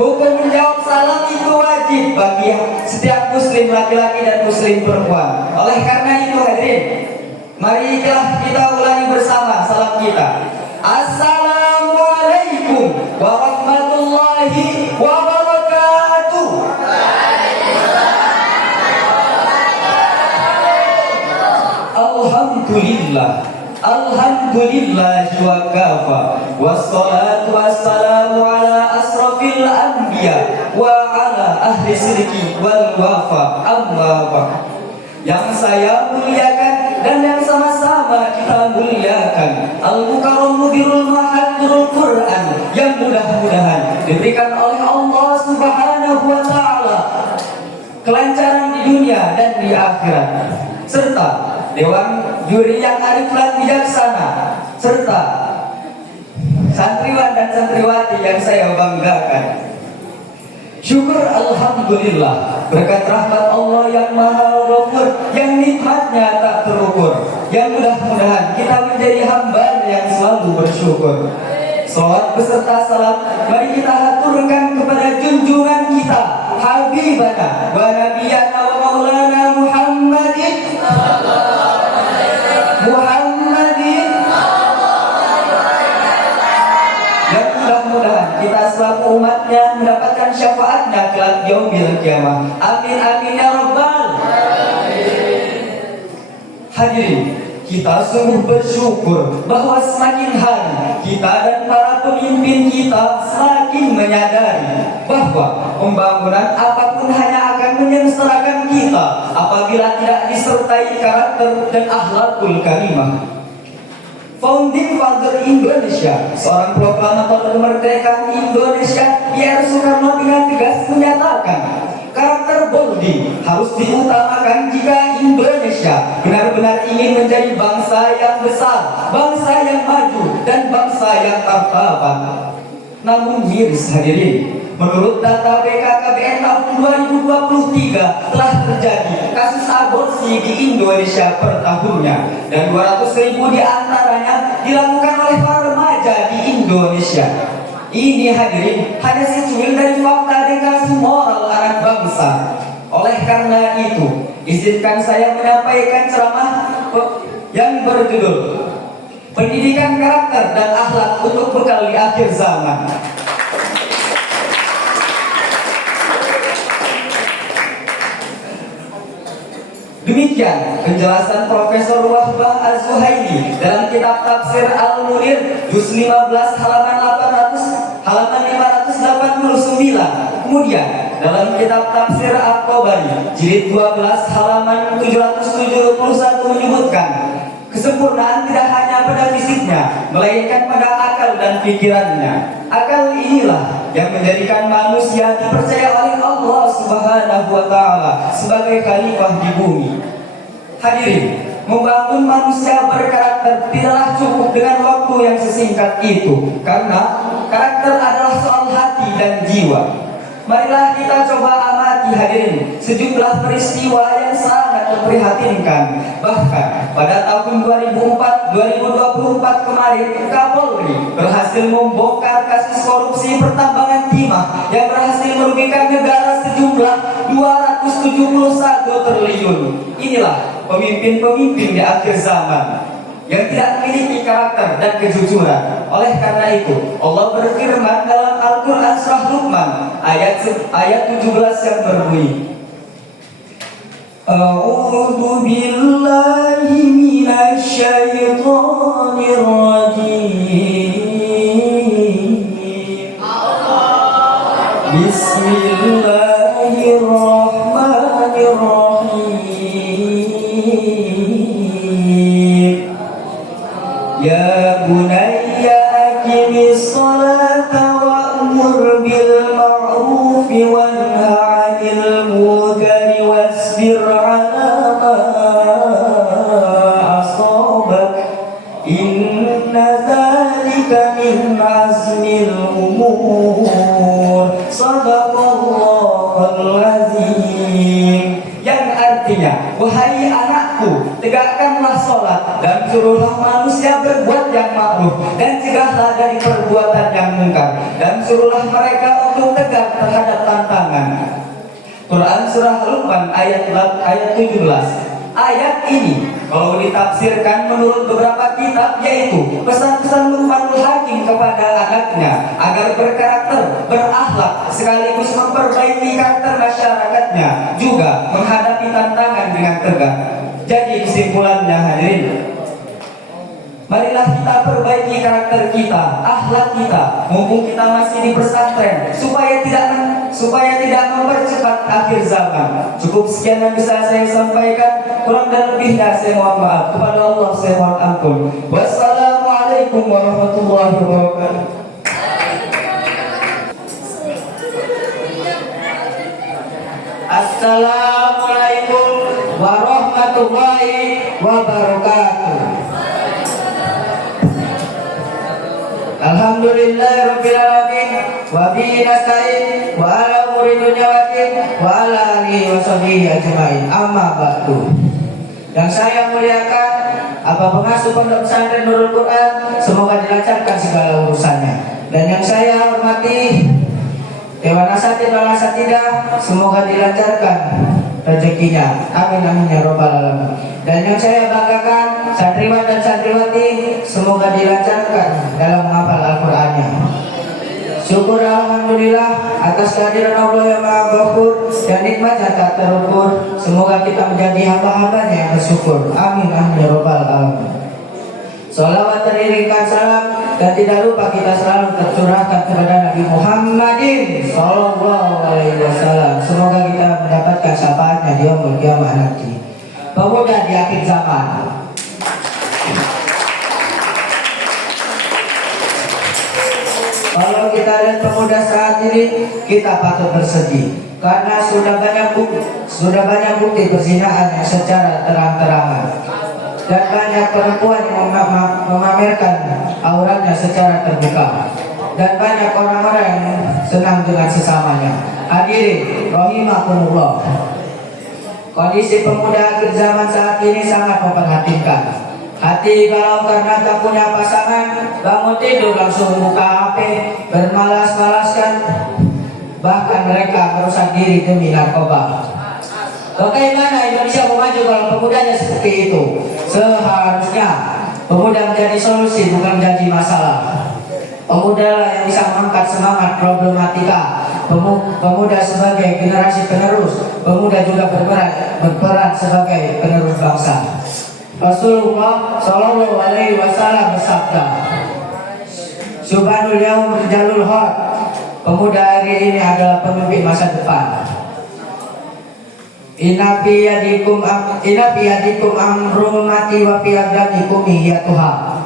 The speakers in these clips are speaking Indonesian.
Hukum menjawab salam itu wajib bagi setiap muslim laki-laki dan muslim perempuan. Oleh karena itu hadirin, mari kita ulangi bersama salam kita. Assalamualaikum warahmatullahi wabarakatuh. Alhamdulillah, alhamdulillah wa kafa, wassalatu wassalamu ala asrafil anbiya wa ala ahli sidqi wal wafa, amma ba'd. Yang saya muliakan dan yang sama-sama kita muliakan, Al-Mukarram Mudirul Mahadurul Quran, yang mudah-mudahan diberikan oleh Allah Subhanahu wa Ta'ala kelancaran di dunia dan di akhirat, serta Dewan Juri yang arif dan bijaksana, serta santriwan dan santriwati yang saya banggakan. Syukur alhamdulillah berkat rahmat Allah yang maha ghafur, yang nikmatnya tak terukur, yang mudah-mudahan kita menjadi hamba yang selalu bersyukur. Salawat beserta salam mari kita haturkan kepada junjungan kita, Habibana wa Nabiyana wa Maulana Muhammadin yang mudah-mudahan kita selaku umatnya mendapatkan syafaatnya kelak yaumil qiyamah. Amin amin ya rabbal hadirin. Kita sungguh bersyukur bahwa semakin hari kita dan para pemimpin kita semakin menyadari bahwa pembangunan apapun hanya akan menyengsarakan kita apabila tidak disertai karakter dan akhlakul karimah. Founding Father Indonesia, seorang proklamator kemerdekaan Indonesia, Y.R. Soekarno dengan tegas menyatakan karakter bolding harus diutamakan jika Indonesia benar-benar ingin menjadi bangsa yang besar, bangsa yang maju, dan bangsa yang martabat. Namun miris hadirin, menurut data BKKBN tahun 2023 telah terjadi kasus aborsi di Indonesia per tahunnya, dan 200.000 di antaranya dilakukan oleh para remaja di Indonesia. Ini hadirin hanya secuil dari fakta degradasi moral anak bangsa. Oleh karena itu, izinkan saya menyampaikan ceramah yang berjudul Pendidikan Karakter dan Akhlak untuk Bekal di Akhir Zaman. Demikian penjelasan Profesor Wahbah Az-Zuhaili dalam kitab Tafsir Al-Munir juz 15 halaman 589. Kemudian dalam kitab Tafsir Al-Qabari jilid 12 halaman 771 menyebutkan kesempurnaan tidak hanya pada fisiknya, melainkan pada akal dan pikirannya. Akal inilah yang menjadikan manusia dipercaya oleh Allah Subhanahu wa Ta'ala sebagai khalifah di bumi. Hadirin, membangun manusia berkarakter tidaklah cukup dengan waktu yang sesingkat itu, karena karakter adalah soal hati dan jiwa. Marilah kita coba amati hadirin sejumlah peristiwa yang sangat memprihatinkan. Bahkan pada tahun 2024 kemarin, Kapolri berhasil membongkar kasus korupsi pertambangan timah yang berhasil merugikan negara sejumlah 271 triliun. Inilah pemimpin-pemimpin di akhir zaman yang tidak memiliki karakter dan kejujuran. Oleh karena itu, Allah berfirman dalam Al-Quran Surah Luqman ayat 17 yang berbunyi, A'udzu billahi minasy syaithanir rajim. Bismillahirrahmanirrahim. Ya bunayya aqimis salata wa'mur bil ma'rufi wanha 'anil munkari wasbir 'ala ma asabak inna dzalika min azmil umur. Shadaqallahul azim. Yang artinya, wahai anakku, tegakkanlah sholat dan suruhlah manusia berbuat berbuat yang ma'ruf dan cegahlah dari perbuatan yang mungkar, dan suruhlah mereka untuk tegar terhadap tantangan. Quran surah Luqman ayat 17. Ayat ini kalau ditafsirkan menurut beberapa kitab, yaitu pesan-pesan Luqmanul Hakim kepada anaknya agar berkarakter, berakhlak, sekaligus memperbaiki karakter masyarakatnya, juga menghadapi tantangan dengan tegar. Jadi kesimpulannya hadirin, marilah kita perbaiki karakter kita, akhlak kita, mumpung kita masih di pesantren, supaya tidak mempercepat akhir zaman. Cukup sekian yang bisa saya sampaikan, kurang dan lebihnya saya mohon maaf. Kepada Allah saya mohon ampun. Wassalamualaikum warahmatullahi wabarakatuh. Assalamualaikum warahmatullahi wabarakatuh. Alhamdulillahirabbil alamin wa bihi nasta'in wa ala umuri dunya waddin wa ala alihi washabihi ajmain. Amma ba'du. Yang saya muliakan Bapak Pengasuh Pondok Pesantren Nurul Quran, semoga dilancarkan segala urusannya. Dan yang saya hormati Dewan Asatidz wal Asatidah, semoga dilancarkan rezekinya. Amin amin ya robbal alamin. Dan yang saya banggakan santriwan dan santriwati, semoga dilancarkan dalam menghafal Al-Qur'annya. Syukur alhamdulillah atas kehadiran Allah yang Maha Ghafur dan nikmatnya tak terukur. Semoga kita menjadi hamba-hambanya yang bersyukur. Amin amin ya robbal alamin. Salawat teriringkan salam dan tidak lupa kita selalu tercurahkan kepada Nabi Muhammadin Sallallahu Alaihi Wasallam. Semoga kita mendapatkan syafaatnya di yaumul qiyamah nanti. Pemuda di akhir zaman. Kalau kita lihat pemuda saat ini, kita patut bersedih karena sudah banyak bukti perzinahan yang secara terang-terangan. Dan banyak perempuan yang memamerkan auratnya secara terbuka. Dan banyak orang-orang yang senang dengan sesamanya. Hadirin rahimakumullah. Kondisi pemuda akhir zaman saat ini sangat memperhatikan. Hati galau karena tak punya pasangan, bangun tidur langsung buka HP, bermalas-malaskan. Bahkan mereka merusak diri demi narkoba. Bagaimana Indonesia mau maju kalau pemudanya seperti itu? Seharusnya pemuda menjadi solusi, bukan menjadi masalah. Pemuda lah yang bisa mengangkat semangat problematika. Pemuda sebagai generasi penerus. Pemuda juga berperan sebagai penerus bangsa. Rasulullah Shallallahu Alaihi Wasallam bersabda, Subhanul Yaum Rijalul Haq. Pemuda hari ini adalah pemimpin masa depan. Inna biyadikum amrul mati wa fi abdanikum hiyatuha.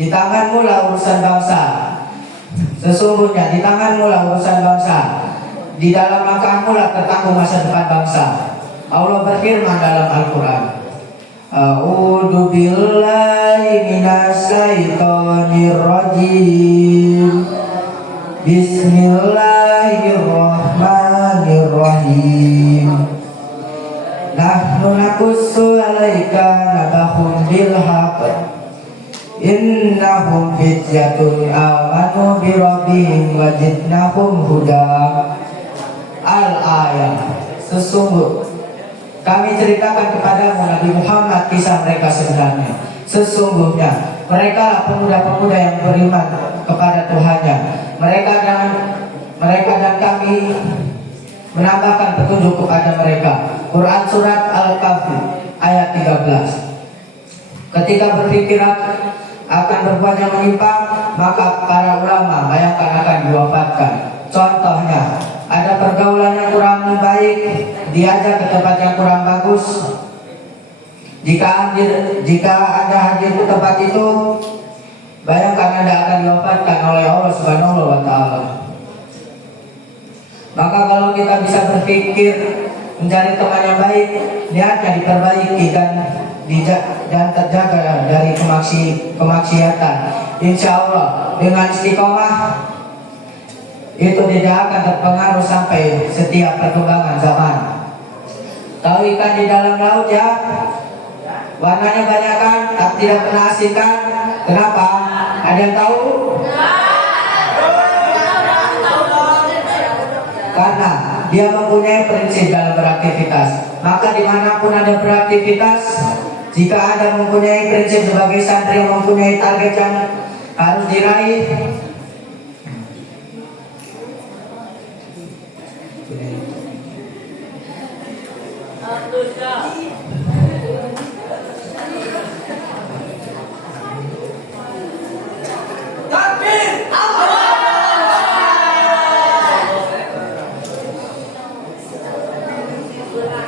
Di tanganmu lah urusan bangsa. Sesungguhnya di tanganmu lah urusan bangsa. Di dalam langkahmu lah tertanggung masa depan bangsa. Allah berfirman dalam Al-Quran, A'udzu billahi minas syaitonir rajim. Bismillahirrahmanirrahim. Nahnu naqussu 'alaika nabahum bil haqq. Innahum fityatun amanu bi rabbihim wa zidnahum huda. Al-ayat. Sesungguh kami ceritakan kepadamu Nabi Muhammad kisah mereka sebenarnya. Sesungguhnya mereka pemuda-pemuda yang beriman kepada Tuhannya. Mereka dan kami menambahkan petunjuk kepada mereka. Quran surat Al-Kahfi ayat 13. Ketika berpikir akan berbuat yang menyimpang, maka para ulama bayangkan akan diwafatkan. Contohnya, ada pergaulan yang kurang baik, diajak ke tempat yang kurang bagus. Jika ada hadir ke tempat itu, bayangkan Anda akan diwafatkan oleh Allah Subhanahu wa Ta'ala. Maka kalau kita bisa berpikir mencari teman yang baik, niatnya diperbaiki dan terjaga dari kemaksiatan. Insya Allah dengan istiqomah itu tidak akan terpengaruh sampai setiap perkembangan zaman. Tahu ikan di dalam laut ya, warnanya banyak kan, tapi tidak pernah asing kan. Kenapa? Ada yang tahu? Karena dia mempunyai prinsip dalam beraktivitas. Maka dimanapun ada beraktivitas, jika Anda mempunyai prinsip sebagai santri yang mempunyai target yang harus diraih,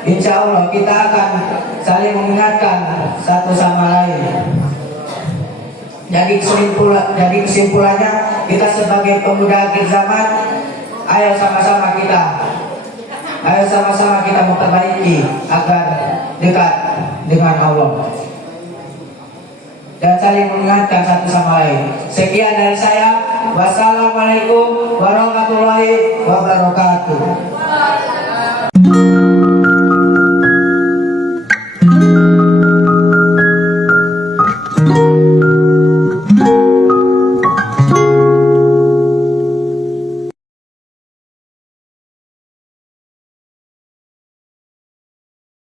insya Allah kita akan saling mengingatkan satu sama lain. Jadi kesimpulannya kita sebagai pemuda akhir zaman, ayo sama-sama kita memperbaiki agar dekat dengan Allah dan saling mengingatkan satu sama lain. Sekian dari saya. Wassalamualaikum warahmatullahi wabarakatuh.